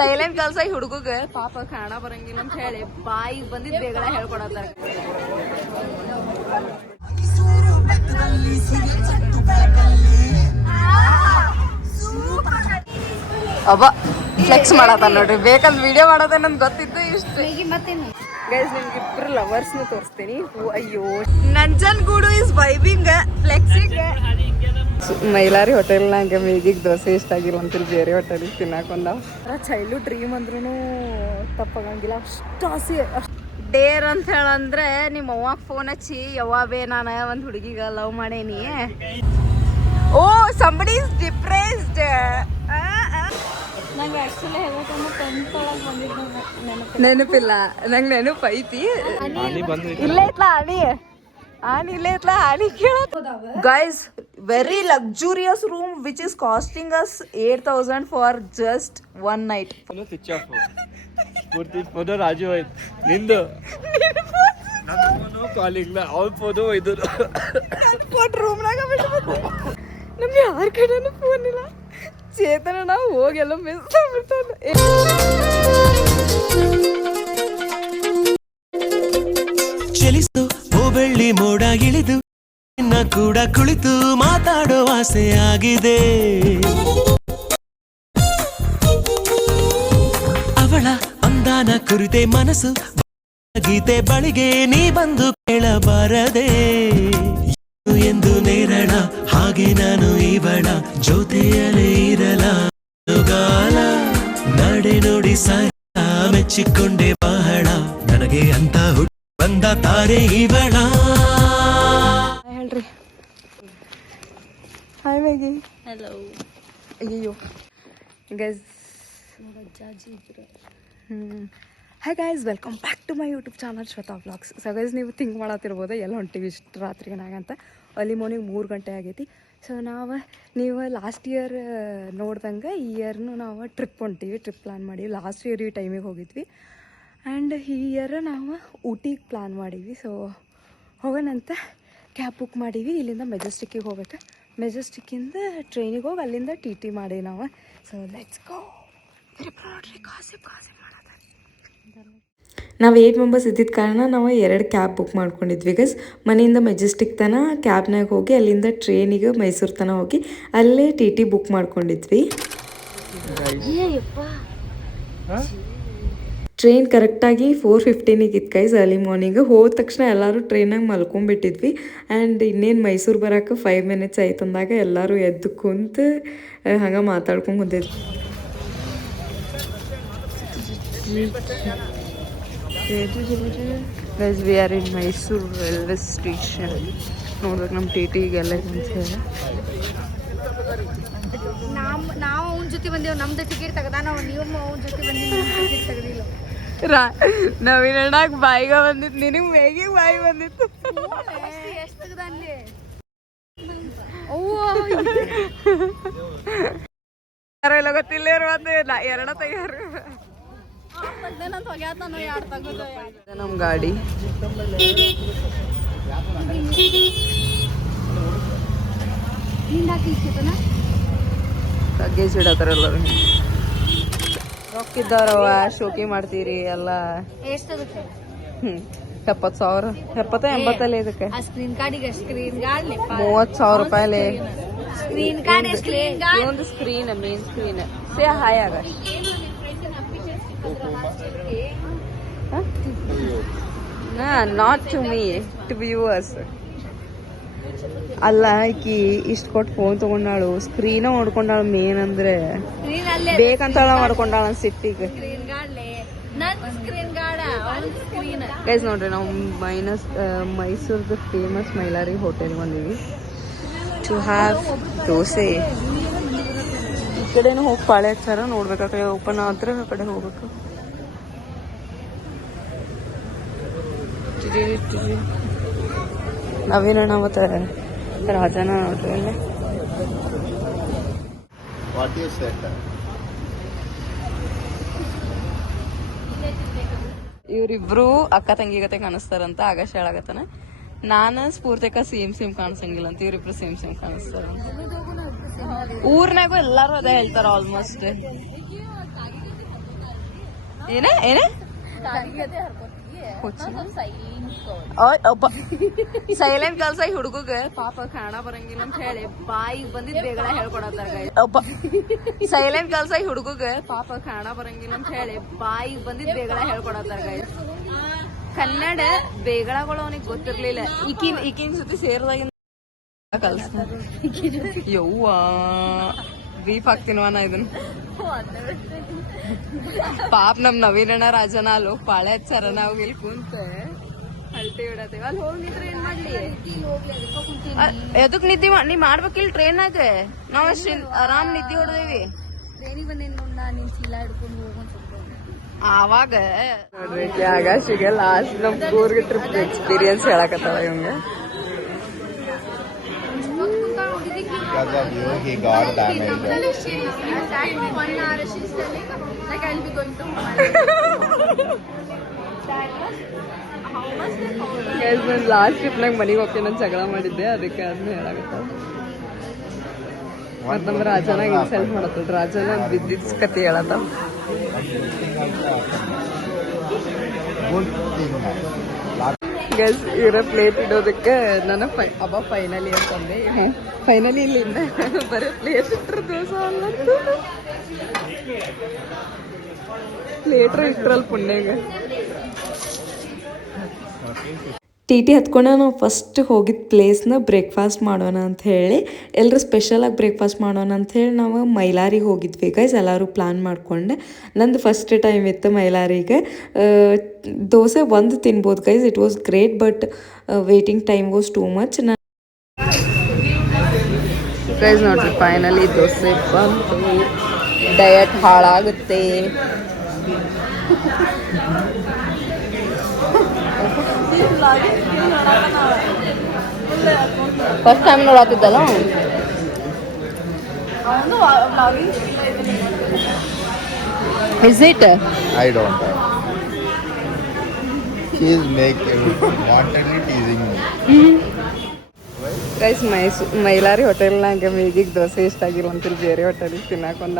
Silent girls ಆಗಿ ಹುಡುಗಗೆ ಪಾಪ ಕನ್ನಡ ಬರಂಗಿಲ್ಲ ಅಂತ ಹೇಳಿ ಬಾಯಿಗೆ ಬಂದಿದ್ದು ಬೇಗ ಹೇಳ್ಕೊಡತ್ತಾರ. ಅಬ್ಬ ಫ್ಲೆಕ್ಸ್ ಮಾಡತ್ತ ನೋಡ್ರಿ, ಬೇಕಂದ್ ವಿಡಿಯೋ ಮಾಡೋದ ನನ್ಗೆ ಗೊತ್ತಿತ್ತು ಇಷ್ಟು. ಗೈಸ್ ನಿಮ್ಗೆ ಇಬ್ರು ಲವರ್ಸ್ನು ತೋರಿಸ್ತೀನಿ. ಅಯ್ಯೋ ನಂಜನಗೂಡು ಇಸ್ ವೈಬಿಂಗ್ ಫ್ಲೆಕ್ಸಿಂಗ್. ಮೈಲಾರಿ ಹೋಟೆಲ್ನಾಗ ಮೇಗಿಗೆ ದೋಸೆ ಇಷ್ಟ ಆಗಿಲ್ಲ ಅಂತೇಳಿ ಬೇರೆ ಹೋಟೆಲಿಗೆ ತಿನ್ನಾಕೊಂಡ. ಚೈಲ್ಡ್ಹುಡ್ ಡ್ರೀಮ್ ಅಂದ್ರೂ ತಪ್ಪಾಗಂಗಿಲ್ಲ, ಅಷ್ಟು ಆಸೆ. ಡೇರ್ ಅಂತ ಹೇಳಂದ್ರೆ ನಿಮ್ಮ ಅವ್ವಾಗ ಫೋನ್ ಹಚ್ಚಿ ಯಾವೇ ನಾನು ಒಂದು ಹುಡುಗಿಗ ಲವ್ ಮಾಡೇನಿ. ಓ ಸಂಬಡಿ ಇಸ್ ಡಿಪ್ರೆಸ್ಡ್. ನಂಗೆ ಆ್ಯಕ್ಚುಲಿ ಹೇಳ್ಬೇಕಂದ್ರೆ 10th ಒಳಗೆ ಬಂದಿದ್ದು ನೆನಪಿಲ್ಲ. ನಂಗೆ ನೆನಪು ಐತಿ. ಇಲ್ಲೇ ಐತ್ಲಾ ಆನಿ ಇಲ್ಲೇ ಐತ್ಲಾ ಆನಿ ಕೇಳೋದು. Guys very luxurious room which is costing us 8,000 for just 1 night. ಪೂರ್ತಿ ಫೋಟೋ ರಾಜು ಆಯ್ತು ನಿಂದು ಕಾಲಿಂಗ್ ಅವ್ರ ಫೋಟೋ ಒಯ್ದು ರೂಮ್ನಾಗ ಬಿಟ್ಟು ನಮ್ಗೆ ಯಾರ ಕಡೆನೂ ಫೋನ್ ಇಲ್ಲ. ಚೇತನ ನಾವು ಹೋಗೆಲ್ಲ ಮಿಸ್ ಆಗ್ಬಿಡ್ತಾನೆ. ಚಲಿಸು ಓ ಬೆಳ್ಳಿ ಮೋಡ ಇಳಿದು ನಿನ್ನ ಕೂಡ ಕುಳಿತು ಮಾತಾಡೋ ಆಸೆ ಆಗಿದೆ. ಅವಳ ಅಂದಾನ ಕುರಿತೆ ಮನಸ್ಸು ಗೀತೆ ಬಳಿಗೆ ನೀ ಬಂದು ಕೇಳಬಾರದೆ ಎಂದು ನೇರಳ ಹಾಗೆ ನಾನು ಇವಳ ಜೊತೆಯಲೇ ಇರಲಾಲ. ನಡೆ ನೋಡಿ ಸಾಯ ಮೆಚ್ಚಿಕೊಂಡೆ ಬಹಳ, ನನಗೆ ಅಂತ ಹುಟ್ಟು ಬಂದ ತಾರೆ ಇವಳ. ಹೇಳ್ರಿ ಹಾಯ್ ಮ್ಯಾಗಿ. ಹಲೋ. ಅಯ್ಯೋ guys hi guys, welcome back to my YouTube channel Shweta vlogs. So guys ನೀವು ಥಿಂಕ್ ಮಾಡತ್ತಿರ್ಬೋದು ಎಲ್ಲ ಹೊಂಟಿವಿ ಇಷ್ಟು ರಾತ್ರಿನಾಗಂತ. ಅಲ್ಲಿ ಮಾರ್ನಿಂಗ್ 3 ಗಂಟೆ ಆಗೈತಿ. ಸೊ ನೀವು ಲಾಸ್ಟ್ ಇಯರ್ ನೋಡ್ದಂಗೆ ಈ ಇಯರ್ನು ನಾವು ಟ್ರಿಪ್ ಪ್ಲ್ಯಾನ್ ಮಾಡೀವಿ. ಲಾಸ್ಟ್ ಇಯರ್ ಈ ಟೈಮಿಗೆ ಹೋಗಿದ್ವಿ ಆ್ಯಂಡ್ ಈ ಇಯರ್ ನಾವು ಊಟಿಗೆ ಪ್ಲ್ಯಾನ್ ಮಾಡೀವಿ. ಸೊ ಹೋಗೋಣಂತ ಕ್ಯಾಬ್ ಬುಕ್ ಮಾಡೀವಿ. ಇಲ್ಲಿಂದ ಮೆಜೆಸ್ಟಿಕ್ಕಿಗೆ ಹೋಗ್ಬೇಕು. ಮೆಜೆಸ್ಟಿಕ್ಕಿಂದ ಟ್ರೈನಿಗೆ ಹೋಗಿ ಅಲ್ಲಿಂದ ಟಿ ಮಾಡೀವಿ ನಾವು. So let's go. ನೋಡ್ರಿ ಕಾಸಿಪ್ ನಾವು 8 ಮೆಂಬರ್ಸ್ ಇದ್ದಿದ್ದ ಕಾರಣ ನಾವು 2 ಕ್ಯಾಬ್ ಬುಕ್ ಮಾಡ್ಕೊಂಡಿದ್ವಿ ಗೈಸ್. ಮನೆಯಿಂದ ಮೆಜೆಸ್ಟಿಕ್ ತನಕ ಕ್ಯಾಬ್ನಾಗ ಹೋಗಿ ಅಲ್ಲಿಂದ ಟ್ರೈನಿಗೆ ಮೈಸೂರು ತನಕ ಹೋಗಿ ಅಲ್ಲೇ ಟಿ ಬುಕ್ ಮಾಡ್ಕೊಂಡಿದ್ವಿ. ಟ್ರೈನ್ ಕರೆಕ್ಟಾಗಿ 4:15 ಇತ್ತು ಗೈಸ್ ಅರ್ಲಿ ಮಾರ್ನಿಂಗ್. ಹೋದ ತಕ್ಷಣ ಎಲ್ಲರೂ ಟ್ರೈನಾಗ ಮಲ್ಕೊಂಡ್ಬಿಟ್ಟಿದ್ವಿ. ಆ್ಯಂಡ್ ಇನ್ನೇನು ಮೈಸೂರು ಬರೋಕೆ 5 minutes ಆಯ್ತು ಅಂದಾಗ ಎಲ್ಲರೂ ಎದ್ದು ಕುಂತು ಹಂಗೆ ಮಾತಾಡ್ಕೊಂಡು ಕುಂತಿದ್ವಿ. Guys we are in Mysuru railway station. ನೋಡ್ಬೇಕು ನಮ್ಮ ಟಿಗೆಲ್ಲ ಅಂತ ಹೇಳಿ ನಾವು ಅವನ ಜೊತೆ ಬಂದೇವು. ನಮ್ದು ಟಿಕೆಟ್ ತೆಗ್ದ ನಾವು, ನೀವು ಅವನ ಜೊತೆ ಬಂದಿದ್ದು ಟಿಕೆಟ್ ತೆಗ್ದಿಲ್ಲ. ನವೀನಣ್ಣಾಗ ಬಾಯಿಗೆ ಬಂದಿತ್ತು, ನಿನಗೆ ಮೇಗಿಗೆ ಬಾಯಿ ಬಂದಿತ್ತು. ಎಷ್ಟು ತೆಗ್ದ ಅಲ್ಲಿ ಎಲ್ಲ ಗೊತ್ತಿಲ್ಲ ಇರುವಂತೆ 2 ತೆಗ್ಯಾರ. ನಮ್ಮ ಗಾಡಿ ಲಗೇಜ್ ಇಡತ್ತಾರ ಎಲ್ಲರೂ. ರೊಕ್ಕಿದ್ದಾರವ ಶೋಕಿ ಮಾಡ್ತೀರಿ ಎಲ್ಲ. 70,000 70-80 ಇದಕ್ಕೆ. ಸ್ಕ್ರೀನ್ ಕಾರ್ಡಿಗೆ ಸ್ಕ್ರೀನ್ ಗಾರ್ಡ್ 30,000 ರೂಪಾಯಿ. ಸ್ಕ್ರೀನ್ ಕಾರ್ಡ್ ಸ್ಕ್ರೀನ್ ಗಾರ್ಡ್ ಒಂದು screen main screen say hi ಆಗ. Not to me, to viewers. ಅಲ್ಲ ಆಕಿ ಇಷ್ಟು ಕೊಟ್ಟು ಫೋನ್ ತಗೊಂಡಾಳು, ಸ್ಕ್ರೀನ ಮಾಡ್ಕೊಂಡಾಳು. ಮೇನ್ ಅಂದ್ರೆ ಬೇಕಂತ ಮಾಡ್ಕೊಂಡಾಳ ಸಿಟ್ಟಿಗೆ. ಗೈಸ್ ನೋಡ್ರಿ ನಾವು ಮೈಸೂರ್ದು ಫೇಮಸ್ ಮೈಲಾರಿ ಹೋಟೆಲ್ ಬಂದೀವಿ ಟು ಹ್ಯಾವ್ ದೋಸೆ. ಈ ಕಡೆನೂ ಹೋಗಿ ಪಾಳೆ ಹಚ್ಚಾರ, ನೋಡ್ಬೇಕು. ಆ ಕಡೆ ಓಪನ್ ಆದ್ರೆ ಆ ಕಡೆ ಹೋಗ್ಬೇಕು. ನವೀನಣ್ಣ ಮತ್ತೆ ರಾಜನ ನೋಡ್ರಿ ಅಲ್ಲೇ. ಇವರಿಬ್ರು ಅಕ್ಕ ತಂಗಿ ಗತೆ ಕಾಣಿಸ್ತಾರಂತ ಆಕಾಶ ಹೇಳಾಗತ್ತಾನ. ನಾನು ಸ್ಫೂರ್ತಿಕ ಸೇಮ್ ಕಾಣಿಸಂಗಿಲ್ಲ ಅಂತ, ಇವರಿಬ್ರು ಸೇಮ್ ಕಾಣಿಸ್ತಾರ. ಊರ್ನಾಗೂ ಎಲ್ಲಾರು ಅದೇ ಹೇಳ್ತಾರ ಆಲ್ಮೋಸ್ಟ್. ಏನೇ ಏನೇ ಸೈಲೆಂಟ್ ಕಲ್ಸ ಹುಡುಗಗ ಪಾಪ ಕಾಣ ಬರಂಗಿಲ್ಲ ಅಂತ ಹೇಳಿ ಬಾಯಿಗೆ ಬಂದಿದ್ ಬೇಗಳ ಹೇಳ್ಕೊಡತ್ತಾರ ಸೈಲೆಂಟ್ ಕಲ್ಸ ಹುಡುಗಗ ಪಾಪ ಕಾಣ ಬರಂಗಿಲ್ಲ ಅಂತ ಹೇಳಿ ಬಾಯಿಗೆ ಬಂದಿದ್ ಬೇಗಳ ಹೇಳ್ಕೊಡತ್ತಾರ ಕನ್ನಡ ಬೇಗಳಗಳು ಅವನಿಗೆ ಗೊತ್ತಿರ್ಲಿಲ್ಲ ಈಕಿನ ಜೊತೆ ಸೇರಿದಾಗಿಂದ ಕಲ್ಸ ಯವ್ವ ಬೀಫ್ ಹಾಕ್ತೀನವ ನಾ ಇದನ್ನ ಪಾಪ ನಮ್ ನವೀನಣ್ಣ ರಾಜನ ಅಲ್ಲಿ ಹೋಗಿ ಪಾಳೆ ಹಚ್ಚಾರ ನಾವ್ ಇಲ್ಲಿ ಕುಂತ ಹಲ್ಟಿ ಬಿಡತ್ತೇವ ಅಲ್ಲಿ ಹೋಗಿ ನಿಂತ್ರೆ ಏನ್ ಮಾಡ್ಲಿ ಎದಕ್ ನಿದ್ದೆ ನೀ ಮಾಡ್ಬೇಕಿಲ್ ಟ್ರೈನಾಗ ನಾವ್ ಅಷ್ಟು ಆರಾಮ್ ನಿದ್ದೆ ಹೊಡೆದೇವಿ ಟ್ರೈನಿಗೆ ಬಂದೇನು ನೋಡ ನೀನ್ ಚೀಲ ಹಿಡ್ಕೊಂಡು ಹೋಗೋನ್ ಆವಾಗ ನೋಡ್ರಿ ಆಕಾಶಿಗೆ ಲಾಸ್ಟ್ ನಮ್ ಕೂರ್ಗೆ ಟ್ರಿಪ್ ಎಕ್ಸ್ಪೀರಿಯನ್ಸ್ ಹೇಳಕತ್ತಾಳ ಇವಂಗ Because of you, he got damaged. Last ಟ್ರಿಪ್ನಾಗ ಮನೆಗೆ ಹೋಗಿ ನಾನು ಜಗಳ ಮಾಡಿದ್ದೆ ಅದಕ್ಕೆ ಅದನ್ನ ಹೇಳಕತ್ತಾಳ ಮತ್ ನಮ್ಮ ರಾಜನಾಗ ಇನ್ಸಲ್ಟ್ ಮಾಡತ್ತದ ರಾಜನ ಬಿದ್ದಿದ್ ಕತೆ ಹೇಳತ್ತಾವ ಗೈಸ್ ಇವರ ಪ್ಲೇಟ್ ಇಡೋದಕ್ಕೆ ನನ್ನ ಅಬ್ಬ ಫೈನಲಿ ಅಂತಂದೆ ಫೈನಲಿ ಇಲ್ಲಿಂದ ಬರೀ ಪ್ಲೇಟ್ ಇಟ್ಟರು ದೋಸ ಅಲ್ಲ ಪ್ಲೇಟ್ರ ಇಟ್ರಲ್ ಪುಣ್ಯಾಗ ಟಿ ಟಿ ಹತ್ಕೊಂಡು ನಾವು ಫಸ್ಟ್ ಹೋಗಿದ್ದ ಪ್ಲೇಸ್ನ ಬ್ರೇಕ್ಫಾಸ್ಟ್ ಮಾಡೋಣ ಅಂತ ಹೇಳಿ ಎಲ್ಲರೂ ಸ್ಪೆಷಲಾಗಿ ಬ್ರೇಕ್ಫಾಸ್ಟ್ ಮಾಡೋಣ ಅಂತ ಹೇಳಿ ನಾವು ಮೈಲಾರಿಗೆ ಹೋಗಿದ್ವಿ ಗೈಸ್ ಎಲ್ಲರೂ ಪ್ಲ್ಯಾನ್ ಮಾಡಿಕೊಂಡೆ ನಂದು ಫಸ್ಟ್ ಟೈಮ್ ಇತ್ತು ಮೈಲಾರಿಗೆ ದೋಸೆ ಒಂದು ತಿನ್ಬೋದು guys it was great but waiting time was too much guys ನೋಡ್ರಿ ಫೈನಲಿ ದೋಸೆ ಬಂತು ಡಯಟ್ ಹಾಳಾಗುತ್ತೆ ಫಸ್ಟ್ ಟೈಮ್ ನೋಡತ್ತಿದ್ದಲ್ಲ is it I don't know. He is wantedly teasing me. Guys Mylari ಹೋಟೆಲ್ನಾಗ ಮೇಗಿಗೆ ದೋಸೆ ಇಷ್ಟ ಆಗಿಲ್ಲ ಅಂತಿಲ್ಲ ಬೇರೆ ಹೋಟೆಲಿಗೆ ತಿನ್ನಾಕೊಂಡ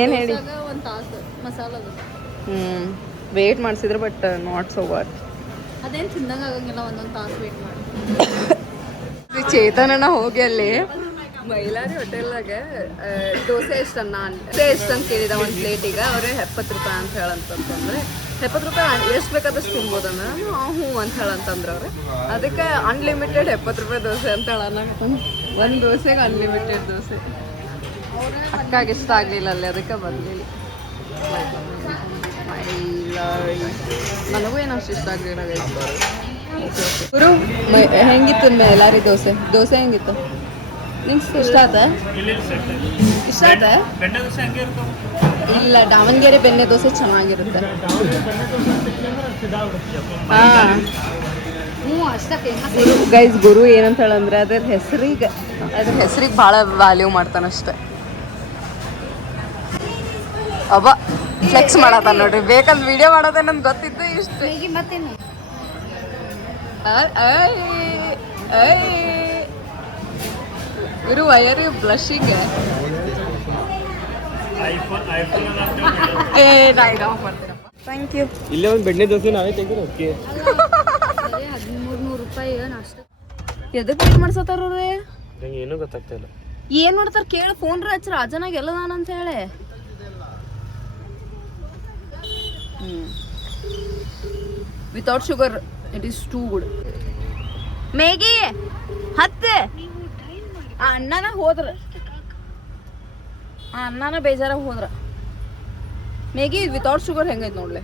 ಏನ್ ಹೇಳಿ ಒಂದು ತಾಸು ಮಸಾಲ ವೇಟ್ ಮಾಡಿಸಿದ್ರೆ ಬಟ್ ನಾಟ್ ಸೊ ವರ್ತ್ ಅದೇನು ತಿಂದಂಗೆ ಆಗಂಗಿಲ್ಲ ಒಂದೊಂದು ತಾಸು ವೇಟ್ ಮಾಡಿ ಚೇತನಣ್ಣ ಹೋಗಿ ಅಲ್ಲಿ ಮೈಲಾರಿ ಹೋಟೆಲ್ನಾಗ ದೋಸೆ ಎಷ್ಟನ್ನ ಎಷ್ಟಂತ ಕೇಳಿದ ಒಂದು ಪ್ಲೇಟಿಗೆ ಅವ್ರೆ 70 ರೂಪಾಯಿ ಅಂತ ಹೇಳಂತಂದ್ರೆ 70 ರೂಪಾಯಿ ಎಷ್ಟು ಬೇಕಾದಷ್ಟು ತಿನ್ಬೋದನ್ನ ಹ್ಞೂ ಅಂತ ಹೇಳಂತಂದ್ರೆ ಅವ್ರೆ ಅದಕ್ಕೆ ಅನ್ಲಿಮಿಟೆಡ್ 70 ರೂಪಾಯಿ ದೋಸೆ ಅಂತ ಹೇಳೋಣ ಒಂದು ದೋಸೆಗೆ ಅನ್ಲಿಮಿಟೆಡ್ ದೋಸೆ ಅಕ್ಕಾಗ ಇಷ್ಟ ಆಗಲಿಲ್ಲ ಅಲ್ಲಿ ಅದಕ್ಕೆ ಬಂದಿಲ್ಲ ನನಗೂ ಏನು ಅಷ್ಟು ಇಷ್ಟ ಆಗಲಿಲ್ಲ ಗುರು ಹೆಂಗಿತ್ತು ಮೈಲಾರಿ ದೋಸೆ ದೋಸೆ ಹೆಂಗಿತ್ತು ನಿಂಗೆ ಇಷ್ಟ ಆತ ಇಷ್ಟ ಆತ ಇಲ್ಲ ದಾವಣಗೆರೆ ಬೆಣ್ಣೆ ದೋಸೆ ಚೆನ್ನಾಗಿರುತ್ತೆ ಹಾಂ ಹ್ಞೂ ಅಷ್ಟ ಫೇಮಸ್ ಗುರು ಗೈಸ್ ಗುರು ಏನಂತ ಹೇಳಂದ್ರೆ ಅದ್ರ ಹೆಸರಿಗೆ ಭಾಳ ವ್ಯಾಲ್ಯೂ ಮಾಡ್ತಾನಷ್ಟೆ ಅಬ್ಬ ಫ್ಲೆಕ್ಸ್ ಮಾಡತ್ತ ನೋಡ್ರಿ ಬೇಕಂದ್ ವಿಡಿಯೋ ಮಾಡೋದೇ ನನ್ಗೆ ಗೊತ್ತಿತ್ತು ಇಷ್ಟು ಈಗ ಮತ್ತೇನು ಗುರು why are you blushing thank you ಇಲ್ಲೇ ಒಂದು ಬೆಣ್ಣೆ ದೋಸೆ ನಾವೇ ತೆಗೆದ್ರೆ ಓಕೆ 1300 ರೂಪಾಯಿ ನಾಷ್ಟ ಎದಕ್ಕೆ ವೇಟ್ ಮಾಡ್ಸತ್ತಾರ ಅವ್ರೆ ನಂಗೆ ಏನೂ ಗೊತ್ತಾಗ್ತಾ ಇಲ್ಲ ಏನ್ ಮಾಡ್ತಾರ ಕೇಳಿ ಫೋನ್ ಹಚ್ಚ ರಾಜನಾಗ ಎಲ್ಲದಾನ ಅಂತ ಹೇಳಿ without sugar it is too good Maggie ಹತ್ತೆ ಆ ಅಣ್ಣನ ಹೋದ್ರ ಆ ಅಣ್ಣನ ಬೇಜಾರಾಗ ಹೋದ್ರ ಮೇಗಿ ವಿತೌಟ್ ಶುಗರ್ ಹೆಂಗೈತಿ ನೋಡ್ಲೆ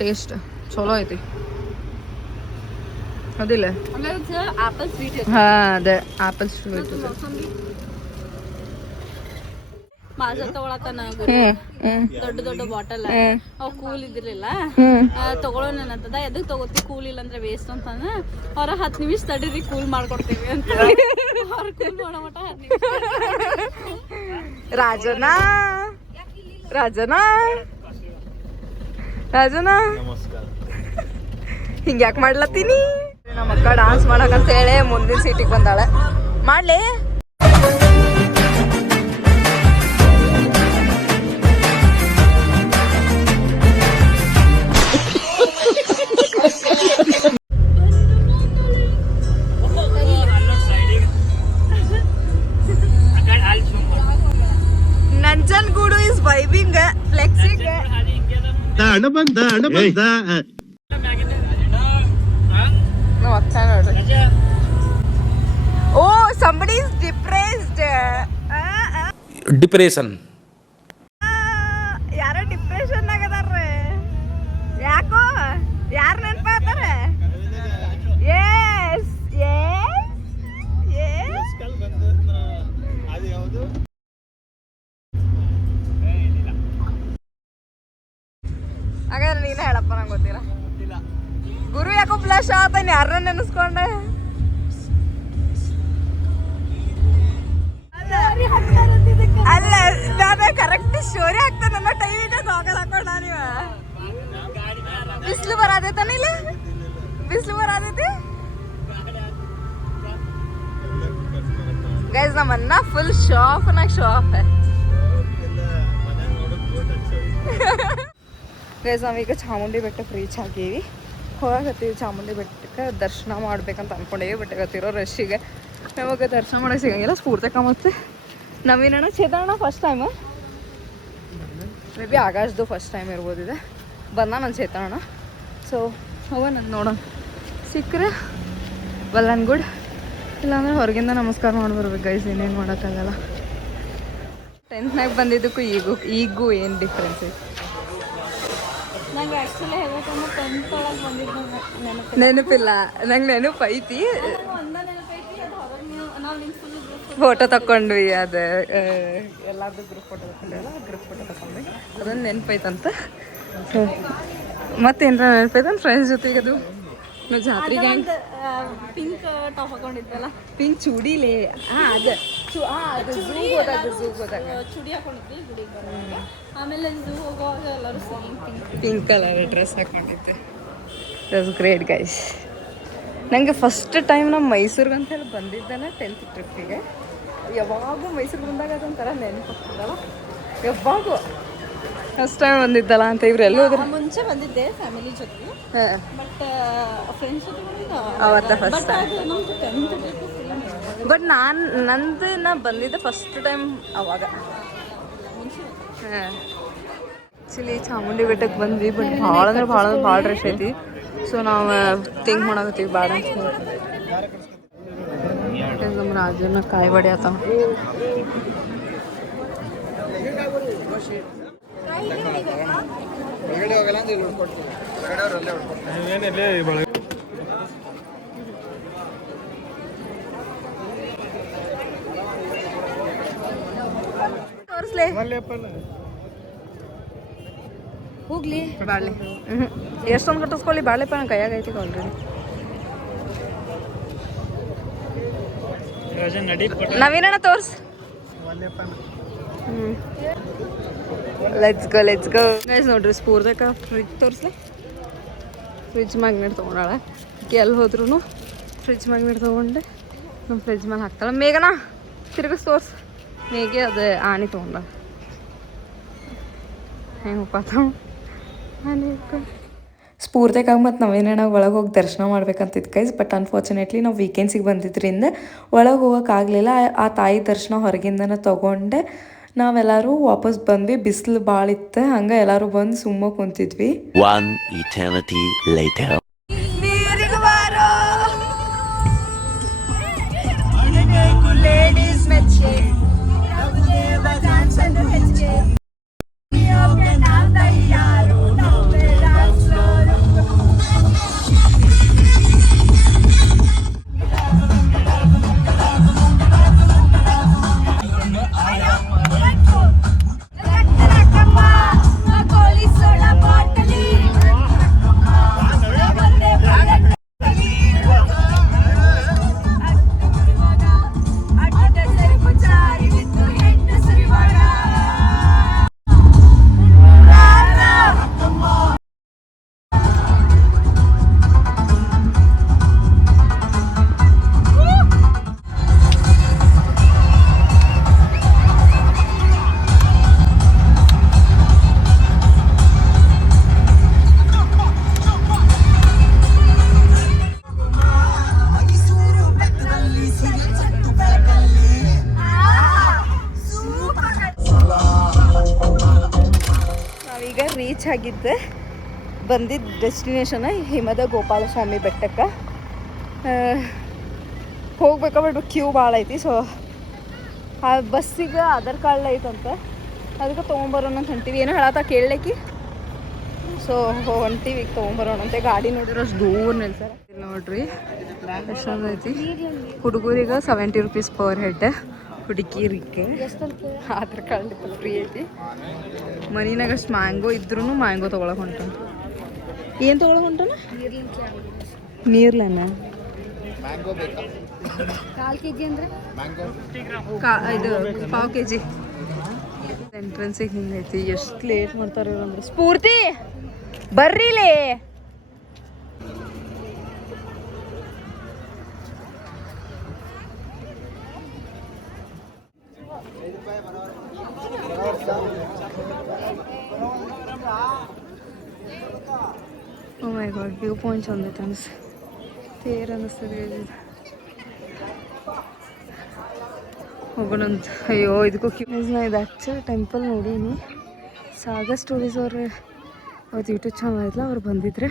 ಟೇಸ್ಟ್ ಚಲೋ ಐತಿ ಅದಿಲ್ಲ ಆಪಲ್ ಸ್ವೀಟ್ ಹಾ ಅದೇ ಆಪಲ್ ಸ್ವೀಟ್ ಮಾಜಾ ತಗೊಳತನ ದೊಡ್ಡ ದೊಡ್ಡ ಬಾಟಲ್ ಅವ್ ಕೂಲ್ ಇದ್ದಿರ್ಲಿಲ್ಲ ತಗೊಳೋಣ ಅಂತದ ಎದಕ್ ತಗೋತಿ ಕೂಲ್ ಇಲ್ಲ ಅಂದ್ರೆ ವೇಸ್ಟ್ ಅಂತಾನ ಅವ್ರ 10 ನಿಮಿಷ ತಡೀರಿ ಕೂಲ್ ಮಾಡ್ಕೊಡ್ತೇವೆ ಅಂತ ಅವ್ರ ಕೂಲ್ ಮಾಡೋ ಮಟ 10 ನಿಮಿಷ ರಾಜನಾ ರಾಜನಾ ರಾಜನಾ ಹಿಂಗ್ಯಾಕ್ ಮಾಡ್ಲತ್ತೀನಿ ನಮ್ಮ ಅಕ್ಕ ಡಾನ್ಸ್ ಮಾಡಕಂತ ಹೇಳಿ ಮುಂದಿನ ಸೀಟಿಗೆ ಬಂದಾಳೆ ಮಾಡ್ಲಿ ದರ್ಶನ್ ಗೂಡು ಇಸ್ ವೈಬಿಂಗ್ ಫ್ಲೆಕ್ಸಿಂಗ್. ನೋಡ್ರಿ. ಓ somebody is depressed. ಡಿಪ್ರೆಷನ್. ಯಾರೋ ಡಿಪ್ರೆಷನ್ ಆಗದಾರ್ರಿ. ಯಾಕೋ ಯಾರು ನೆನಪಾತಾರ? S S S. ಹಾಗಾದ್ರೆ ನೀನೇ ಹೇಳಪ್ಪ, ನಂಗೆ ಗೊತ್ತಿಲ್ಲ. ಗುರು ಯಾಕೋ ಫ್ಲಾಶ್ ಆತಾನೆ, ಯಾರನ್ನ ನೆನೆಸ್ಕೊಂಡೆ? ಅಲ್ಲ, ನಾನು ಕರೆಕ್ಟ್ ಸ್ಟೋರಿ ಹಾಕ್ತಾನೆ ನನ್ನ ಟೈಮ್ ಇದೆ ಹೋಗಲ್ಲ ಹಾಕೊಂಡ. ನೀವ ಬಿಸಿಲು ಬರತೈತಾನ? ಇಲ್ಲ ಬಿಸಿಲು ಬರತೈತಿ ಗೈಸ್. ನಮ್ಮನ್ನ ಫುಲ್ ಶಾಪ್ ಶಾಪ್ ಗೈಸ್. ನಾವೀಗ ಚಾಮುಂಡಿ ಬೆಟ್ಟಕ್ಕೆ ರೀಚ್ ಆಗೀವಿ. ಹೋಗತ್ತೀವಿ ಚಾಮುಂಡಿ ಬೆಟ್ಟಕ್ಕೆ ದರ್ಶನ ಮಾಡ್ಬೇಕಂತ ಅನ್ಕೊಂಡೇವಿ. ಬಟ್ ಗೊತ್ತಿರೋ ರಶ್ಶಿಗೆ ನಮಗೆ ದರ್ಶನ ಮಾಡೋಕೆ ಸಿಗಂಗಿಲ್ಲ. ಸ್ಫೂರ್ತಿಕ ಮತ್ತು ನವೀನಣ್ಣ ಚೇತಣ್ಣ ಫಸ್ಟ್ ಟೈಮು, ಮೇ ಬಿ ಆಕಾಶ್ದು ಫಸ್ಟ್ ಟೈಮ್ ಇರ್ಬೋದಿದೆ. ಬಂದ ನನ್ನ ಚೇತಣ್ಣ. ಸೊ ಹೋಗೋಣ ನೋಡೋಣ, ಸಿಕ್ಕರೆ ವೆಲ್ ಆ್ಯಂಡ್ ಗುಡ್, ಇಲ್ಲಾಂದ್ರೆ ಹೊರಗಿಂದ ನಮಸ್ಕಾರ ಮಾಡ್ಬರ್ಬೇಕು ಗೈಸ್. ಇನ್ನೇನು ಮಾಡೋಕ್ಕಾಗಲ್ಲ. 10th ಬಂದಿದ್ದಕ್ಕೂ ಈಗೂ ಏನು ಡಿಫ್ರೆನ್ಸ್ ಐತಿ? ನಂಗೆ ಆ್ಯಕ್ಚುಲಿ ಹೇಳ್ಬೇಕಂದ್ರೆ 10th ಒಳಗೆ ಬಂದಿದ್ದು ನೆನಪಿಲ್ಲ. ನಂಗೆ ನೆನಪು ಐತಿ, ಒಂದ ನೆನಪೈತಿ. ಅದು ಹೊರಗೆ ನಾವು ನಿಂಗೆ ಫುಲ್ ಫೋಟೋ ತಗೊಂಡ್ವಿ. ಅದು ಎಲ್ಲಾರ್ದು ಗ್ರೂಪ್ ಫೋಟೋ ತಗೊಂಡಿವಲ್ಲ, ಗ್ರೂಪ್ ಫೋಟೋ ತಗೊಂಡ್ವಿ. ಅದೊಂದು ನೆನಪೈತಂತ. ಸೊ ಮತ್ತೇನಾರ ನೆನಪೈತಂತ ಫ್ರೆಂಡ್ಸ್ ಜೊತೆಗೆ ಅದು ನಾವು ಜಾತ್ರೆಗೆ ಪಿಂಕ್ ಟಾಪ್ ಹಾಕೊಂಡಿದ್ವಲ್ಲ, ಪಿಂಕ್ ಚೂಡಿಲೇ. ಹಾಂ ಅದು ಅದು ಝೂಗೆ ಹೋದಾಗ ಚೂಡಿ ಹಾಕೊಂಡಿದ್ವಿ ಗುಡಿಗೆ ಬರುವಾಗ. ಆಮೇಲೆ ಝೂ ಹೋಗುವಾಗ ಎಲ್ಲರೂ ಸೇಮ್ ಪಿಂಕ್ ಕಲರ್ ಡ್ರೆಸ್ ಹಾಕೊಂಡಿದ್ದೆ. That's great guys. ನನಗೆ ಫಸ್ಟ್ ಟೈಮ್ ನಮ್ಮ ಮೈಸೂರಿಗೆ ಅಂತ ಹೇಳಿ ಬಂದಿದ್ದಲ್ಲ 10th ಟ್ರಿಪ್ಪಿಗೆ. ಯಾವಾಗೂ ಮೈಸೂರಿಗೆ ಬಂದಾಗ ಅದೊಂಥರ ನೆನಪಾಗ್ತದಲ್ಲ, ಯಾವಾಗೂ ಫಸ್ಟ್ ಟೈಮ್ ಬಂದಿದ್ದಲ್ಲ ಅಂತ. ಇವರೆಲ್ಲೂ ಹೋದ್ರೆ ಮುಂಚೆ ಬಂದಿದ್ದೆ ಫ್ಯಾಮಿಲಿ ಜೊತೆ, ಹಾಂ, ಬಟ್ ಫ್ರೆಂಡ್ಸ್ ಜೊತೆ ಬಂದಿದ್ದ ಅವತ್ತ ಫಸ್ಟ್ ಟೈಮ್. ಅದು ನಮ್ದು 10th ಟ್ರಿಪ್. ಬಟ್ ನಾ ಬಂದಿದ್ದೆ ಫಸ್ಟ್ ಟೈಮ್ ಅವಾಗ. ಹಾಂ, ಆ್ಯಕ್ಚುಲಿ ಚಾಮುಂಡಿ ಬೆಟ್ಟಕ್ಕೆ ಬಂದ್ವಿ. ಬಟ್ ಭಾಳ ಅಂದ್ರೆ ಭಾಳ ರಶ್ ಐತಿ. ಸೊ ನಾವು ಥಿಂಕ್ ಮಾಡಕತ್ತೀವಿ ಬೇಡ ಅಂತ. ನಮ್ಮ ರಾಜನ ಕಾಯಿ ಬಡಿ ಆತ. ತೋರಿಸ್ಲೇ ಹೋಗ್ಲಿ ಬಾಳೆ. ಎಷ್ಟೊಂದು ಕಟ್ಟಿಸ್ಕೊಳ್ಳಿ ಬಾಳೆಪ್ಪ, ನನ್ನ ಕೈಯಾಗ ಐತಿ ಆಲ್ರೆಡಿ. ನವೀನಣ್ಣ ತೋರ್ಸ್. Let's go guys. ನೋಡ್ರಿ ಸ್ಫೂರ್ತಿಕ ಫ್ರಿಜ್ ತೋರಿಸ್ಲಿ. ಫ್ರಿಜ್ ಮ್ಯಾಗ್ನೆಟ್ ತೊಗೊಂಡಾಳ. ಎಲ್ಲಿ ಹೋದ್ರೂ ಫ್ರಿಜ್ ಮ್ಯಾಗ್ನೆಟ್ ತೊಗೊಂಡೆ ನಮ್ಮ ಫ್ರಿಜ್ ಮೇಲೆ ಹಾಕ್ತಾಳೆ. ಮೇಘನಾ ತಿರ್ಗಿಸ್ ತೋರ್ಸ್. ಮೇಗೆ ಅದು ಆಣಿ ತೊಗೊಂಡ ಹೆಂಗೆ ಉಪ್ಪಾತಾವ ಆನೆ. ಸ್ಫೂರ್ತಿಗಾಗಿ ಮತ್ತು ನವೀನಣ್ಣ ಒಳಗೆ ಹೋಗಿ ದರ್ಶನ ಮಾಡ್ಬೇಕಂತಿದ್ದು ಗೈಸ್. ಬಟ್ ಅನ್ಫಾರ್ಚುನೇಟ್ಲಿ ನಾವು ವೀಕೆಂಡ್ಸಿಗೆ ಬಂದಿದ್ದರಿಂದ ಒಳಗೆ ಹೋಗೋಕ್ಕಾಗಲಿಲ್ಲ. ಆ ತಾಯಿ ದರ್ಶನ ಹೊರಗಿಂದನೇ ತೊಗೊಂಡೆ ನಾವೆಲ್ಲರೂ ವಾಪಸ್ ಬಂದ್ವಿ. ಬಿಸಿಲು ಭಾಳ ಇತ್ತು, ಹಂಗೆ ಎಲ್ಲರೂ ಬಂದು ಸುಮ್ಮ ಕುಂತಿದ್ವಿ. One eternity later. ನಾವೀಗ ರೀಚ್ ಆಗಿದ್ದೆ ಬಂದಿದ್ದ ಡೆಸ್ಟಿನೇಷನ್ ಹಿಮದ ಗೋಪಾಲಸ್ವಾಮಿ ಬೆಟ್ಟಕ್ಕೆ ಹೋಗ್ಬೇಕಾ ಬಟ್ ಕ್ಯೂ ಭಾಳ ಐತಿ. ಸೊ ಆ ಬಸ್ಸಿಗೆ ಆಧಾರ್ ಕಾರ್ಡ್ ಐತಂತ ಅದಕ್ಕೆ ತೊಗೊಂಬರೋಣ ಅಂತ ಹೊಂಟೀವಿ. ಏನೋ ಹೇಳತ್ತ ಕೇಳಲಿಕ್ಕೆ. ಸೊ ಹೊಂಟೀವಿ ಈಗ ತೊಗೊಂಬರೋಣ ಅಂತೆ. ಗಾಡಿ ನೋಡಿರೋ ಅಷ್ಟು ದೂರ ನಿಲ್ಸರ. ನೋಡ್ರಿ ಎಷ್ಟೊಂದು ಐತಿ. ಹುಡುಗರಿಗೆ 70 rupees ಪರ್ ಹೆಡ್, ಹುಡುಗಿರಿಗೆ ಆಧಾರ್ ಕಾರ್ಡ್ ಫ್ರೀ ಐತಿ. ಮನಿನಾಗ ಅಷ್ಟು ಮ್ಯಾಂಗೋ ಇದ್ರೂ ಮ್ಯಾಂಗೋ ತೊಗೊಳಕ್ಕೆ ಹೊಂಟಾನ. ಏನು ತೊಗೊಳಕ್ಕೆ ಹೊಂಟಾನ? ನೀರ್ಲೇನ ಕಾಲ್ ಕೆಜಿ ಅಂದ್ರೆ ಇದು ಪಾವ್ ಕೆಜಿ. ಎಂಟ್ರೆನ್ಸಿಗೆ ಹಿಂಗೈತಿ. ಎಷ್ಟು ಲೇಟ್ ಮಾಡ್ತಾರೆ ಅಂದ್ರೆ ಸ್ಫೂರ್ತಿ ಬರ್ರಿಲೇ. ಓ ಮೈ ಗಾಡ್, ವ್ಯೂ ಪಾಯಿಂಟ್ ಚಂದ ಐತೆ ತೇರ್ ಅನ್ನಿಸ್ತದೆ. ಹೋಗೋಣಂತ. ಅಯ್ಯೋ ಇದಕ್ಕೂ ನಾ ಇದು ಆ್ಯಕ್ಚುಲಿ ಟೆಂಪಲ್ ನೋಡೀನಿ. ಸಾಗರ್ ಸ್ಟೋರೀಸ್ ಅವ್ರು ಅವತ್ತು ಯೂಟ್ಯೂಬ್ ಚಾನಲ್ ಆಯ್ತಲ್ಲ, ಅವ್ರು ಬಂದಿದ್ರೆ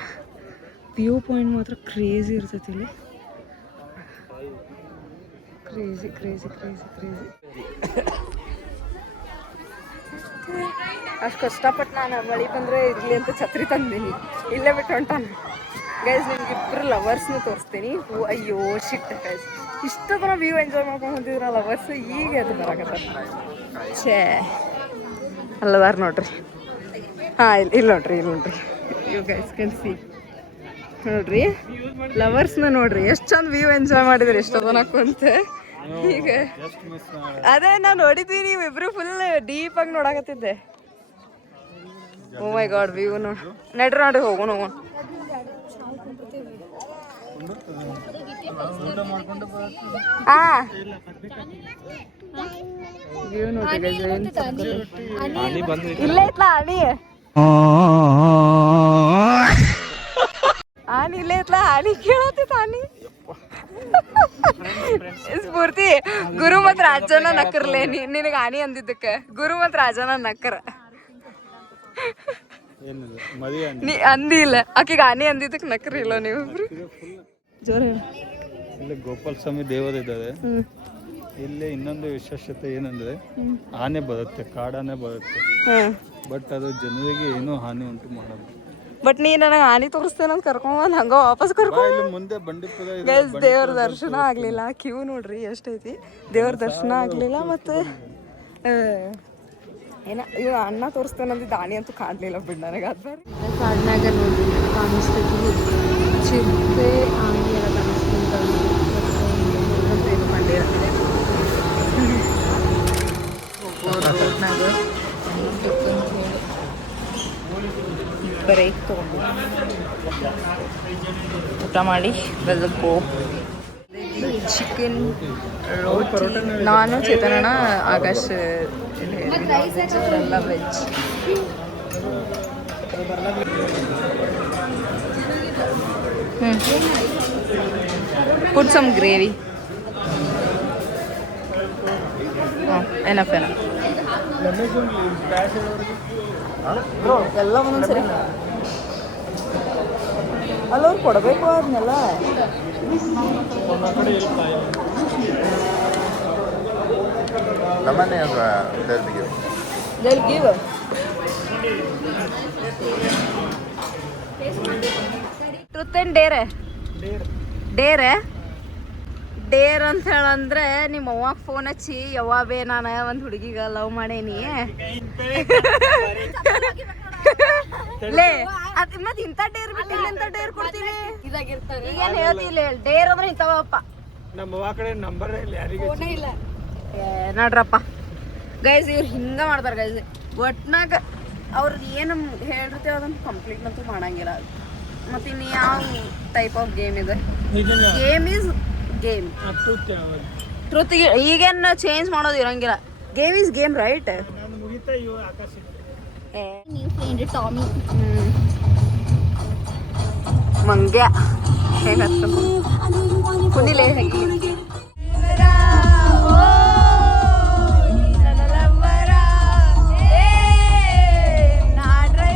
ವ್ಯೂ ಪಾಯಿಂಟ್ ಮಾತ್ರ ಕ್ರೇಜಿ ಇರ್ತೈತಿ ಇಲ್ಲಿ. Crazy crazy crazy crazy. ಅಷ್ಟು ಕಷ್ಟಪಟ್ಟು ನಾನು ಮಳೆ ಬಂದರೆ ಇರಲಿ ಅಂತ ಛತ್ರಿ ತಂದೀನಿ. ಇಲ್ಲೇ ಬಿಟ್ಟು ಹೊಂಟಾನ. ಗೈಸ್ ನಿಮ್ಗೆ ಇಬ್ಬರು ಲವರ್ಸ್ನ ತೋರಿಸ್ತೀನಿ. ಅಯ್ಯೋ ಶಿಟ್ ಗೈಸ್, ಇಷ್ಟು ಥರ ವ್ಯೂ ಎಂಜಾಯ್ ಮಾಡ್ಕೊಂಡು ಹೊಂದಿದ್ರ ಲವರ್ಸ್, ಈಗ ಅದು ಬರಾಕತ್ತ. ಛೇ ಅಲ್ಲದಾರ ನೋಡ್ರಿ. ಹಾಂ ಇಲ್ಲಿ ನೋಡ್ರಿ, ಇಲ್ಲಿ ನೋಡ್ರಿ. ಯು ಗೈಸ್ ಕ್ಯಾನ್ ಸಿ ನೋಡ್ರಿ ಲವರ್ಸ್ನ ನೋಡ್ರಿ ಎಷ್ಟು ಚಂದ ವ್ಯೂ ಎಂಜಾಯ್ ಮಾಡಿದ್ರಿ ಎಷ್ಟೊಂದು ಕುಂತ. ಈಗ ಅದೇ ನಾನು ನೋಡಿದ್ವಿ, ನೀವಿಬ್ರು ಫುಲ್ ಡೀಪ್ ಆಗಿ ನೋಡಾಕತ್ತಿದ್ದೆ. ಓ ಮೈ ಗಾಡ್ ವ್ಯೂ ನಡ್ರಿ ಹೋಗೋಣ ಹೋಗೋಣ. ವ್ಯೂ ನೋಡ್ರಿ ಇಲ್ಲ ಐತ್ಲಾ ಆನಿ. ಆನಿ ಇಲ್ಲೇ ಐತ್ಲಾ, ಆನಿ ಕೇಳತ್ತಿತ್ತ ಆನಿ. ಸ್ಫೂರ್ತಿ ಗುರು ಮತ್ ರಾಜನ ನಕ್ಕರ್ಲೆ. ನಿನಗೆ ಆನಿ ಅಂದಿದ್ದಕ್ಕೆ ಗುರು ಮತ್ ರಾಜನ ನಕ್ಕರ ನೀ ಅಂದಿಲ್ಲ. ಆಕಿಗೆ ಆನಿ ಅಂದಿದ್ದಕ್ಕೆ ನಕ್ಕರಿ ಇಲ್ಲ ನೀವು ಜೋರ. ಇಲ್ಲಿ ಗೋಪಾಲ ಸ್ವಾಮಿ ದೇವರು ಇದ್ದಾರೆ. ಇಲ್ಲಿ ಇನ್ನೊಂದು ವಿಶೇಷತೆ ಏನಂದ್ರೆ ಆನೆ ಬರುತ್ತೆ, ಕಾಡಾನೆ ಬರುತ್ತೆ. ಬಟ್ ಅದು ಜನರಿಗೆ ಏನೂ ಹಾನಿ ಉಂಟು ಮಾಡಲ್ಲ. ಬಟ್ ನೀ ನನಗೆ ಆನಿ ತೋರಿಸ್ತೇನೆ ಅಂತ ಕರ್ಕೊಂಡ್ ಹಂಗ ವಾಪಸ್ ಕರ್ಕೊಂಡು ಮುಂದೆ ಬಂಡೀಪುರ ದೇವ್ರ ದರ್ಶನ ಆಗ್ಲಿಲ್ಲ. ಕ್ಯೂ ನೋಡ್ರಿ ಎಷ್ಟೈತಿ. ದೇವ್ರ ದರ್ಶನ ಆಗ್ಲಿಲ್ಲ. ಮತ್ತು ಏನ ಇವ ಅಣ್ಣ ತೋರಿಸ್ತೇನೆ ಅಂದಿದ್ದು ಆನಿ ಅಂತೂ ಕಾಣಲಿಲ್ಲ ಬಿಡ್ ನನಗೆ. ಅದು ಕಾಡ್ನಾಗ ನೋಡ್ರಿ ಕಾಣಿಸ್ತೈತಿ ಚಿರತೆ ಆನಿ ಎಲ್ಲ ಕಾಣಿಸ್ಕೊಂತ ಮಂಡ್ಯ ರೋಡ್ನಾಗ ಬ್ರೇಕ್ ತೊಗೊಂಡು ಊಟ ಮಾಡಿ ಬೆಳಕು. ಚಿಕನ್ ರೋಟಿ. ನಾನು ಚೇತನಣ್ಣ ಆಕಾಶ್ ಎಲ್ಲ ವೆಜ್. ಪುಟ್ ಸಮ್ ಗ್ರೇವಿ. ಏನಪ್ಪ ಎಲ್ಲ ಒಂದೊಂದು ಸರಿ ಅಲ್ಲವ್ರು ಕೊಡಬೇಕು ಅದನ್ನೆಲ್ಲ. They'll give. Truth and Deere. Deere ಅಂತ ಹೇಳಂದ್ರೆ ನಿಮ್ಮ ಅವ್ವಾಗ ಫೋನ್ ಹಚ್ಚಿ ಯಾವಾಗೇ ನಾನು ಒಂದು ಹುಡುಗಿಗ ಲವ್ ಮಾಡೇನಿ ಲೇ ಅದು ಮತ್ತೆ ಇಂಥ ಡೇರ್ ಬಿಟ್ಟು ಇಂಥ ಡೇರ್ ಕೊಡ್ತೀನಿ. ಈಗೇನು ಹೇಳ್ತಿಲ್ಲ ಡೇರ್ ಅಂದ್ರೆ ಇಂಥವಪ್ಪ. ನಮ್ಮ ಅವ್ವ ಕಡೆ ನಂಬರ್ ಇಲ್ಲ, ಯಾರಿಗೆ ಇಲ್ಲ. ನೋಡ್ರಪ್ಪ ಗೈಸ್ ಇವ್ರು ಹಿಂಗೆ ಮಾಡ್ತಾರೆ ಗೈಸ್. ಒಟ್ನಾಗ ಅವ್ರದ್ದು ಏನು ಹೇಳಿರ್ತೇವೆ ಅದನ್ನು ಕಂಪ್ಲೀಟ್ ಅಂತೂ ಮಾಡಂಗಿಲ್ಲ. ಮತ್ತು ಇನ್ನು ಯಾವ ಟೈಪ್ ಆಫ್ ಗೇಮ್ ಇದೆ? Game is game. ಟ್ರೂತ್ ಈಗೇನು ಚೇಂಜ್ ಮಾಡೋದು ಇರಂಗಿಲ್ಲ. Game is game right. ಮಂಗ್ಯ ಹೇಗತ್ತ ಕುನಿಲೆ ನಾ ಡ್ರೈವರ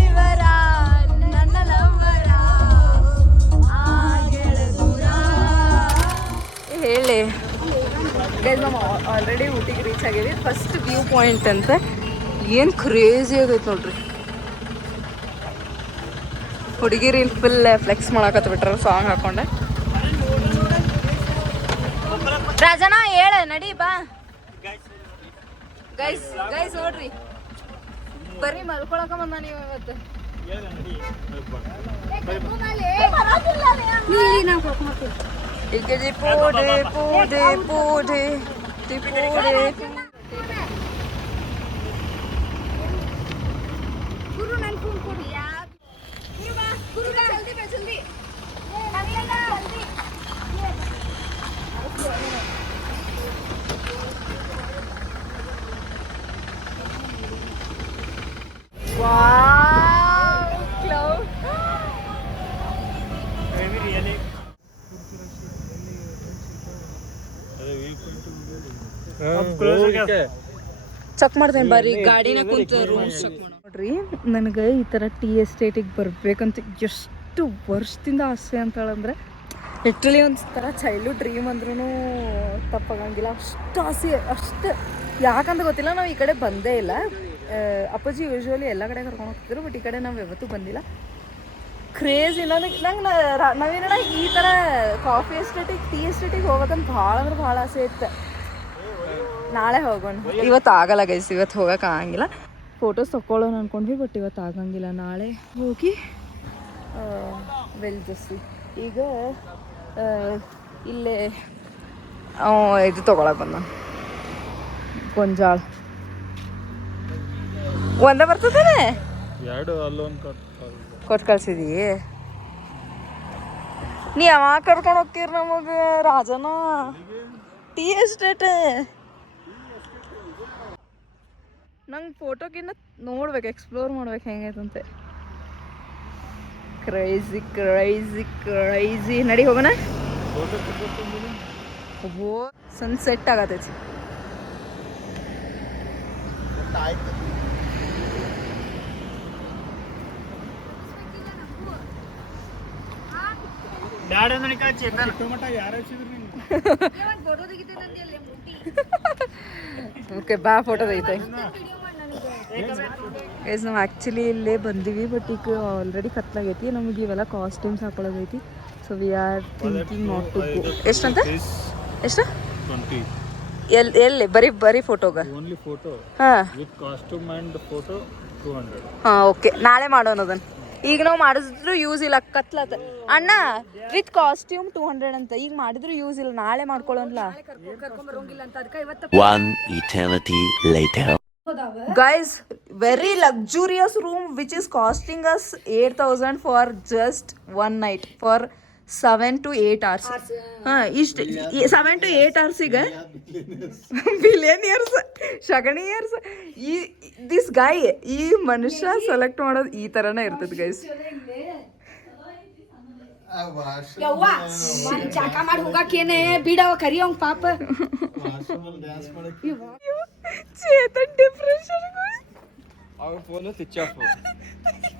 ಪಾಯಿಂಟ್ ಅಂತ ಏನು ಕ್ರೇಜಿ ಆಗೈತೆ ನೋಡ್ರಿ. ಹುಡುಗಿರಿ ಫುಲ್ ಫ್ಲೆಕ್ಸ್ ಮಾಡಾಕತ್ತ ಬಿಟ್ರ ಸಾಂಗ್ ಹಾಕೊಂಡೆ. ರಾಜನ ಹೇಳ ನಡಿ ಬಾ. ಗೈಸ್ ಗೈಸ್ ನೋಡ್ರಿ ಬರೀ ಮಲ್ಕೊಳಕ ಬಂದ ನೀವು ಇವತ್ತು. ಚೆಕ್ ಮಾಡ್ತೇನೆ ಬರ್ರಿ, ಗಾಡಿನ ಕುಂತ ರೂಮ್ಸ್ ಚೆಕ್ ನೋಡ್ರಿ. ನನಗೆ ಈ ಥರ ಟೀ ಎಸ್ಟೇಟಿಗೆ ಬರ್ಬೇಕಂತ ಎಷ್ಟು ವರ್ಷದಿಂದ ಆಸೆ ಅಂತಾಳಂದ್ರೆ ಲಿಟ್ರಲಿ ಒಂದು ಥರ ಚೈಲ್ಡ್ಹುಡ್ ಡ್ರೀಮ್ ಅಂದ್ರೂ ತಪ್ಪಾಗಂಗಿಲ್ಲ. ಅಷ್ಟು ಆಸೆ ಅಷ್ಟು ಯಾಕಂತ ಗೊತ್ತಿಲ್ಲ. ನಾವು ಈ ಕಡೆ ಬಂದೇ ಇಲ್ಲ. ಅಪ್ಪಾಜಿ ಯೂಶ್ವಲಿ ಎಲ್ಲ ಕಡೆ ಕರ್ಕೊಂಡು ಹೋಗ್ತಿದ್ರು, ಬಟ್ ಈ ಕಡೆ ನಾವು ಯಾವತ್ತೂ ಬಂದಿಲ್ಲ. ಕ್ರೇಜಿ ನಂಗೆ ನಾವೇನ ಈ ಥರ ಕಾಫಿ ಎಸ್ಟೇಟಿಗೆ ಟೀ ಎಸ್ಟೇಟಿಗೆ ಹೋಗೋದಂತ ಭಾಳ ಅಂದ್ರೆ ಭಾಳ ಆಸೆ ಇತ್ತು. ನಾಳೆ ಹೋಗೋಣ. ಇವತ್ತು ಆಗಲ್ಲ ಗೈಸ್, ಇವತ್ತು ಹೋಗೋಕೆ ಆಗಂಗಿಲ್ಲ. ಫೋಟೋಸ್ ತಗೊಳ್ಳೋಣ ಅಂದ್ಕೊಂಡ್ವಿ, ಬಟ್ ಇವತ್ತು ಆಗಂಗಿಲ್ಲ. ನಾಳೆ ಹೋಗಿ ವೆಲ್ಜಸ್ಸಿ. ಈಗ ಇಲ್ಲೇ ಇದು ತೊಗೊಳಕ್ಕೆ ಬಂದ ಗೊಂಜಾಳ ಒಂದೇ ಬರ್ತದೇನೆ. ಎರಡು ಅಲ್ಲೊಂದು ಕೊಟ್ಟು ಕಳ್ಸಿದೀ. ನೀ ಯಾವಾಗ ಕರ್ಕೊಂಡು ಹೋಗ್ತೀರಿ ನಮಗೆ ರಾಜನ ಟೀ ಎಸ್ಟೇಟ್? ನಂಗೆ ಫೋಟೋಗಿನ್ನ ನೋಡ್ಬೇಕು, ಎಕ್ಸ್ಪ್ಲೋರ್ ಮಾಡ್ಬೇಕು ಹೆಂಗೈತಂತೆ. ಕ್ರೈಸಿ ಕ್ರೈಸಿ ಕ್ರೈಸಿ. ನಡಿ ಹೋಗೋಣ. ಓ ಸನ್ಸೆಟ್ ಆಗತೈತಿ. ಓಕೆ ಬಾ, ಫೋಟೋ ತೆಗಿತೆ. ಗೈಸ್ ನಾವು ಆ್ಯಕ್ಚುಲಿ ಇಲ್ಲೇ ಬಂದೀವಿ, ಬಟ್ ಈಗ ಆಲ್ರೆಡಿ ಕತ್ಲಾಗೈತಿ. ನಮಗೆ ಇವೆಲ್ಲ ಕಾಸ್ಟ್ಯೂಮ್ಸ್ ಹಾಕೊಳ್ಳೋದೈತಿ. So we are thinking not to go. ಎಷ್ಟಂತ? ಎಷ್ಟು? ಎಲ್ಲಿ ಬರೀ ಫೋಟೋಗ? ಓನ್ಲಿ ಫೋಟೋ ಹಾಂ ವಿತ್ ಕಾಸ್ಟ್ಯೂಮ್ ಆ್ಯಂಡ್ ಫೋಟೋ 200. ಹಾಂ ಓಕೆ, ನಾಳೆ ಮಾಡೋಣ ಅದನ್ನು. ಈಗ ನಾವು ಮಾಡಿದ್ರು ಯೂಸ್ ಇಲ್ಲ, ಕತ್ಲತ್ತ ಅಣ್ಣ. ವಿತ್ ಕಾಸ್ಟ್ಯೂಮ್ 200 ಅಂತ. ಈಗ ಮಾಡಿದ್ರು ಯೂಸ್ ಇಲ್ಲ, ನಾಳೆ ಮಾಡ್ಕೊಳ್ಳೋಲ್ಲ. One eternity later. Guys, very luxurious room which is costing us 8,000 for just one night for 7 to 8 hours. ಇಷ್ಟು 7 to 8 hours ಈಗ ಬಿಲಿಯನಿಯರ್ಸ್ ಶಗಣಿಯರ್ಸ್. ದಿಸ್ ಗಾಯ್, ಈ ಮನುಷ್ಯ ಸೆಲೆಕ್ಟ್ ಮಾಡೋದು ಈ ಥರನೇ ಇರ್ತದೆ ಗೈಸ್. ಜಾಕ ಮಾಡಿ ಹೋಗಕ್ಕೇನೆ ಬಿಡವ ಕರಿಯವ್ ಪಾಪ. ಚೇತನ್ ಡಿಪ್ರೆಷನ್. ಅವ್ರ ಫೋನು ಸ್ವಿಚ್ ಆಫ್.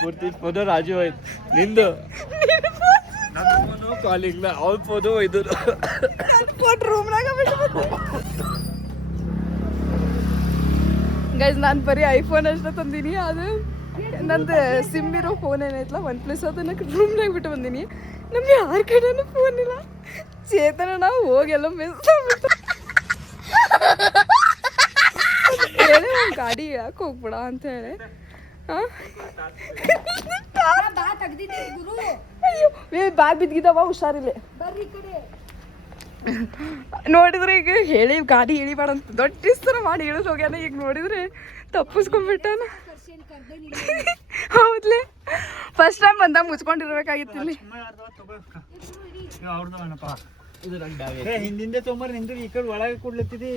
ಪೂರ್ತಿ ಫೋನು ರಾಜು ಹೋಯ್ತು. ನಿಂದು ನನ್ನ ಫೋನು ಕಾಲಿಂಗ್ಲ, ಅವ್ರ ಫೋನು ಇದು ಕೊಟ್ಟು ರೂಮ್ನಾಗ ಬಿಟ್ಟು. ಗೈಸ್ ನಾನು ಬರೀ ಐಫೋನ್ ಅಷ್ಟೇ ತಂದೀನಿ. ಅದು ನಂದು ಸಿಮ್ ಇರೋ ಫೋನ್ ಏನೈತಲ್ಲ OnePlus, ಅದನ್ನ ರೂಮ್ನಾಗ ಬಿಟ್ಟು ಬಂದೀನಿ. ನಮ್ಗೆ ಯಾರ ಕಡೆನೂ ಫೋನ್ ಇಲ್ಲ. ಚೇತನ ನಾವು ಹೋಗೆಲ್ಲ ಮಿಸ್ ಆಗ್ಬಿಟ್ಟು ಹೇಳಿ ಒಂದು ಗಾಡಿ ಯಾಕೆ ಹೋಗ್ಬಿಡ ಅಂತ ಹೇಳಿ. ಅಯ್ಯೋ ಬಾಯ್ ಬಿದ್ದಿದ್ದಾವ, ಹುಷಾರಿಲ್ಲ. ನೋಡಿದ್ರೆ ಈಗ ಹೇಳಿ ಗಾಡಿ ಇಳಿಬೇಡ ಅಂತ ದೊಡ್ಡ ಥರ ಮಾಡಿ ಇಳಿದು ಹೋಗ್ಯಾನ. ಈಗ ನೋಡಿದ್ರೆ ತಪ್ಪಿಸ್ಕೊಂಡ್ಬಿಟ್ಟಾನ. ಹೌದ್ಲೆ ಫಸ್ಟ್ ಟೈಮ್ ಬಂದಾಗ ಮುಚ್ಕೊಂಡಿರ್ಬೇಕಾಗಿತ್ತು ಇಲ್ಲಿ. ಹಿಂದಿಂದ ತೊಂಬರ್ ನಿಂದು ಈ ಕಡೆ ಒಳಗೆ ಕೊಡ್ಲತ್ತಿದ್ದಿ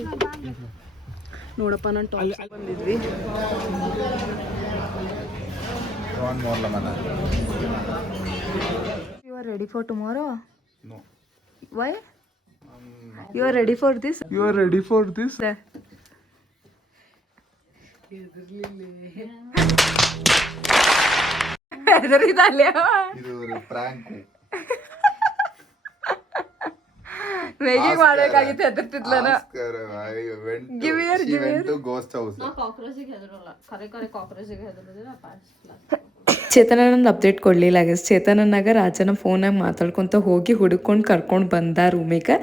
ನೋಡಪ್ಪ. ನಾನು ಟಾಪ್ ಬಂದಿದ್ವಿ. You are ready for tomorrow? No. Why? You are ready for this? You are ready for this? ಹೆದರಿದಲ್ಲ. ಇದು ಪ್ರಾಂಕ್. ಮೇಗಿಗೆ ಮಾಡ್ಬೇಕಾಗಿತ್ತು ಹೆದರ್ತಿದ್ಲನ. Ask her. I went to, Give here, she give went here. to ghost house. ನಾ ಕಾಕ್ರೋಚಿಗೆ ಹೆದರಲ್ಲ, ಕರೆ ಕಾಕ್ರೋಚಿಗೆ ಹೆದರಿದ್ರೆ ನಾ ಪಾಸ್ಲ. ಚೇತನಂದು update ಕೊಡಲಿಲ್ಲ guys. ಚೇತನನಾಗ ರಾಜನ ಫೋನಾಗ ಮಾತಾಡ್ಕೊತ ಹೋಗಿ ಹುಡುಕೊಂಡು ಕರ್ಕೊಂಡು ಬಂದ ರೂಮಿಗೆ.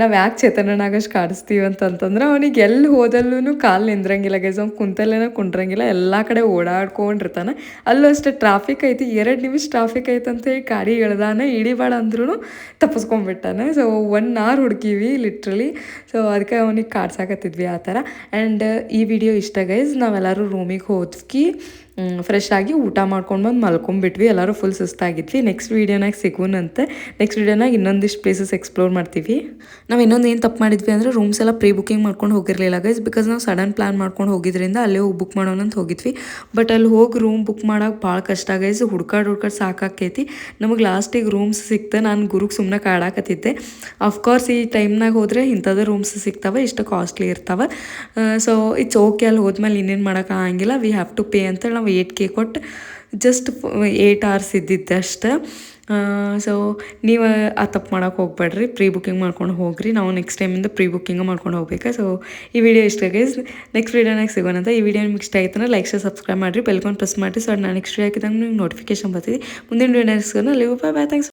ನಾವು ಯಾಕೆ ಚೇತನನಾಗಷ್ಟು ಕಾಡಿಸ್ತೀವಿ ಅಂತಂತಂದ್ರೆ ಅವನಿಗೆ ಎಲ್ಲಿ ಹೋದಲ್ಲೂ ಕಾಲು ನಿಂದ್ರಂಗಿಲ್ಲ ಗೈಸ್. ಅವ್ನು ಕುಂತಲ್ಲೇನೋ ಕುಂಡ್ರಂಗಿಲ್ಲ, ಎಲ್ಲ ಕಡೆ ಓಡಾಡ್ಕೊಂಡಿರ್ತಾನೆ. ಅಲ್ಲೂ ಅಷ್ಟೇ ಟ್ರಾಫಿಕ್ ಐತಿ, 2 ನಿಮಿಷ ಟ್ರಾಫಿಕ್ ಐತೆ ಅಂತ ಹೇಳಿ ಗಾಡಿ ಇಳ್ದಾನೆ, ಇಳಿಬೇಡ ಅಂದ್ರೂ ತಪ್ಪಿಸ್ಕೊಂಡ್ಬಿಟ್ಟಾನೆ. ಸೊ 1 hour ಹುಡುಕೀವಿ ಲಿಟ್ರಲಿ. ಸೊ ಅದಕ್ಕೆ ಅವನಿಗೆ ಕಾಡ್ಸಾಕತ್ತಿದ್ವಿ ಆ ಥರ. ಆ್ಯಂಡ್ ಈ ವಿಡಿಯೋ ಇಷ್ಟ ಗೈಸ್. ನಾವೆಲ್ಲರೂ ರೂಮಿಗೆ ಹೋದ್ವಿ, ಫ್ರೆಶ್ ಆಗಿ ಊಟ ಮಾಡ್ಕೊಂಡು ಬಂದು ಮಲ್ಕೊಂಡ್ಬಿಟ್ವಿ. ಎಲ್ಲರೂ ಫುಲ್ ಸುಸ್ತಾಗಿದ್ವಿ. ನೆಕ್ಸ್ಟ್ ವೀಡಿಯೋನಾಗ ಸಿಗೋಣಂತೆ. ನೆಕ್ಸ್ಟ್ ವೀಡಿಯೋನಾಗ ಇನ್ನೊಂದಿಷ್ಟು ಪ್ಲೇಸಸ್ ಎಕ್ಸ್ಪ್ಲೋರ್ ಮಾಡ್ತೀವಿ. ನಾವು ಇನ್ನೊಂದು ಏನು ತಪ್ಪು ಮಾಡಿದ್ವಿ ಅಂದರೆ ರೂಮ್ಸ್ ಎಲ್ಲ ಪ್ರೀ ಬುಕಿಂಗ್ ಮಾಡ್ಕೊಂಡು ಹೋಗಿರಲಿಲ್ಲ ಗೈಸ್. ಬಿಕಾಸ್ ನಾವು ಸಡನ್ ಪ್ಲ್ಯಾನ್ ಮಾಡ್ಕೊಂಡು ಹೋಗಿದ್ರಿಂದ ಅಲ್ಲೇ ಹೋಗಿ ಬುಕ್ ಮಾಡೋಣ ಅಂತ ಹೋಗಿದ್ವಿ. ಬಟ್ ಅಲ್ಲಿ ಹೋಗಿ ರೂಮ್ ಬುಕ್ ಮಾಡೋಕೆ ಭಾಳ ಕಷ್ಟ ಗೈಸ್. ಹುಡ್ಕಾಡು ಸಾಕಾಕೈತಿ. ನಮಗೆ ಲಾಸ್ಟಿಗೆ ರೂಮ್ಸ್ ಸಿಕ್ತೆ. ನಾನು ಗುರುಗೆ ಸುಮ್ಮನೆ ಕಾಡಾಕತ್ತಿದ್ದೆ. ಅಫ್ಕೋರ್ಸ್ ಈ ಟೈಮ್ನಾಗ ಹೋದರೆ ಇಂಥದ್ದು ರೂಮ್ಸ್ ಸಿಗ್ತಾವೆ, ಇಷ್ಟು ಕಾಸ್ಟ್ಲಿ ಇರ್ತಾವೆ. So it's okay. ಅಲ್ಲಿ ಹೋದ್ಮೇಲೆ ಇನ್ನೇನು ಮಾಡೋಕ್ಕಾಗಂಗಿಲ್ಲ. ವಿ ಹ್ಯಾವ್ ಟು ಪೇ ಅಂತೇಳಿ ನಾವು 8K ಕೊಟ್ಟು ಜಸ್ಟ್ 8 hours ಇದ್ದಿದ್ದೆ ಅಷ್ಟೆ. ಸೊ ನೀವು ಆ ತಪ್ಪು ಮಾಡೋಕೆ ಹೋಗ್ಬೇಡ್ರಿ, ಪ್ರೀ ಬುಕ್ಕಿಂಗ್ ಮಾಡ್ಕೊಂಡು ಹೋಗ್ರಿ. ನಾವು ನೆಕ್ಸ್ಟ್ ಟೈಮಿಂದ ಪ್ರೀ ಬುಕ್ಕಿಂಗ್ ಮಾಡ್ಕೊಂಡು ಹೋಗ್ಬೇಕು. ಸೊ ಈ ವಿಡಿಯೋ ಇಷ್ಟ ಗೈಸ್. ನೆಕ್ಸ್ಟ್ ವೀಡಿಯೋನಾಗ ಸಿಗೋಣಂತ. ಈ ವಿಡಿಯೋ ನಿಮ್ಗೆ ಇಷ್ಟ ಆಯ್ತಂದ್ರೆ ಲೈಕ್ ಶೇರ್ ಸಬ್ಸ್ಕ್ರೈಬ್ ಮಾಡಿರಿ, ಬೆಲ್ಕೊಂಡು ಪ್ರೆಸ್ ಮಾಡಿರಿ. ಸೊ ನಾನು ನೆಕ್ಸ್ಟ್ ವೀಡಿಯೋ ಹಾಕಿದಾಗ ನಿಮ್ಗೆ ನೋಟಿಫಿಕೇಶನ್ ಬರ್ತೀವಿ. ಮುಂದಿನ ವೀಡಿಯೋ ಸಿಗೋಣ. ಅಲ್ಲಿ ಬೈ ಬೈ, ಥ್ಯಾಂಕ್ಸ್.